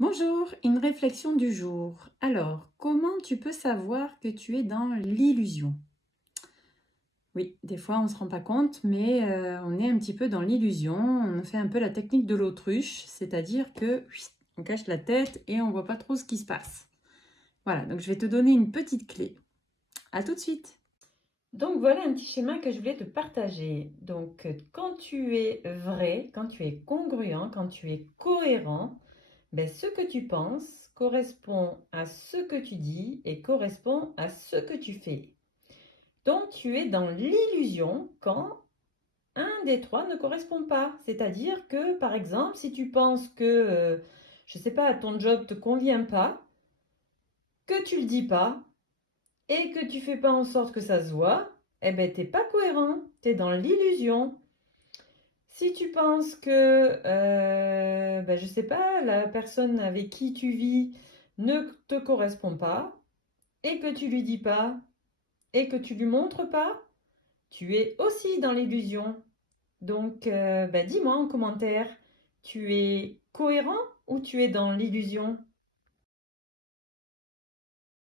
Bonjour, une réflexion du jour. Alors, comment tu peux savoir que tu es dans l'illusion? Oui, des fois on ne se rend pas compte, mais on est un petit peu dans l'illusion. On fait un peu la technique de l'autruche, c'est-à-dire que on cache la tête et on voit pas trop ce qui se passe. Voilà, donc je vais te donner une petite clé. À tout de suite. Donc voilà un petit schéma que je voulais te partager. Donc quand tu es vrai, quand tu es congruent, quand tu es cohérent, ben, ce que tu penses correspond à ce que tu dis et correspond à ce que tu fais. Donc tu es dans l'illusion quand un des trois ne correspond pas. C'est-à-dire que, par exemple, si tu penses que, je ne sais pas, ton job ne te convient pas, que tu ne le dis pas et que tu fais pas en sorte que ça se voit, eh ben t'es pas cohérent, tu es dans l'illusion. Si tu penses que, ben, je sais pas, la personne avec qui tu vis ne te correspond pas et que tu lui dis pas et que tu lui montres pas, tu es aussi dans l'illusion. Donc, ben, dis-moi en commentaire, tu es cohérent ou tu es dans l'illusion?